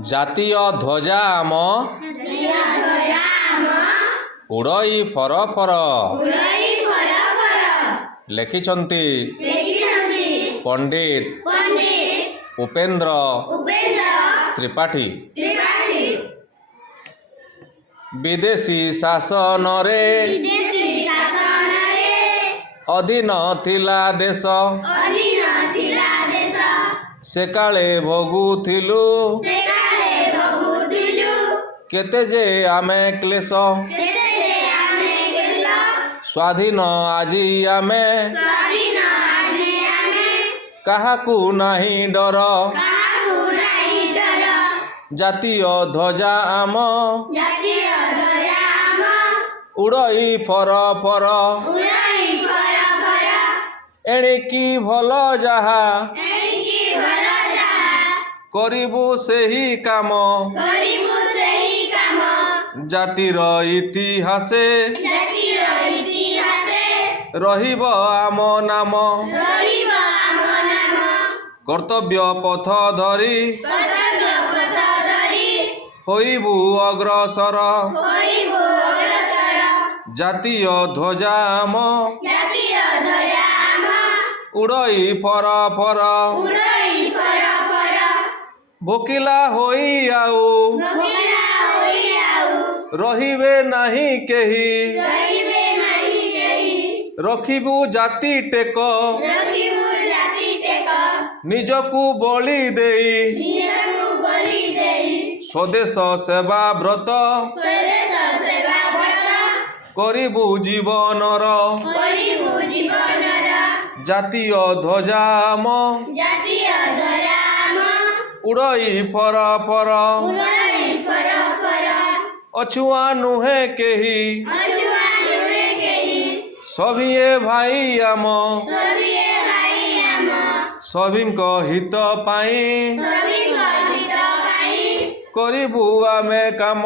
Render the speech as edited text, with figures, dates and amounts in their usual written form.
জাতীয় ধ্বজা আম উড়ই for for. লেখিଛନ୍ତି পণ্ডিত ଉପେନ୍ଦ୍ର ତ୍ରିପାଠୀ। ବିଦେଶୀ ଶାସନରେ ଅଧୀନ ଥିଲା ଦେଶ, ସେକାଳେ ଭୋଗୁଥିଲୁ କେତେ ଯେ ଆମେ କ୍ଲେଶ। ସ୍ୱାଧୀନ ଆଜି ଆମେ କାହାକୁ ନାହିଁ ଡର। ଜାତୀୟ ଧ୍ୱଜା ଆମ ଉଡ଼ଇ ଫର ଫର। ଏଣିକି ଭଲ ଯାହା କରିବୁ ସେହି କାମ। ଜାତିର ଇତିହାସେ ରହିବ ଆମ ନାମ। କର୍ତ୍ତବ୍ୟ ପଥ ଧରି ହୋଇବୁ ଅଗ୍ରସର। ଜାତୀୟ ଧ୍ୱଜା ଆମ ଉଡ଼ଇ ଫର ଫର। ଭୋକିଲା ହୋଇ ଆଉ ରହିବେ ନାହିଁ କେହି। ରଖିବୁ ଜାତି ଟେକ ନିଜକୁ ବଳି ଦେଇ। ସ୍ୱଦେଶ ସେବା ବ୍ରତ କରିବୁ ଜୀବନର। ଜାତୀୟ ଧ୍ୱଜା ଆମ ଉଡ଼ଇ ଫର ଫର। ଅଛୁଆଁ ନୁହେଁ କେହି ସଭିଏ ଭାଇ ଆମ। ସଭିଙ୍କ ହିତ ପାଇଁ କରିବୁ ଆମେ କାମ।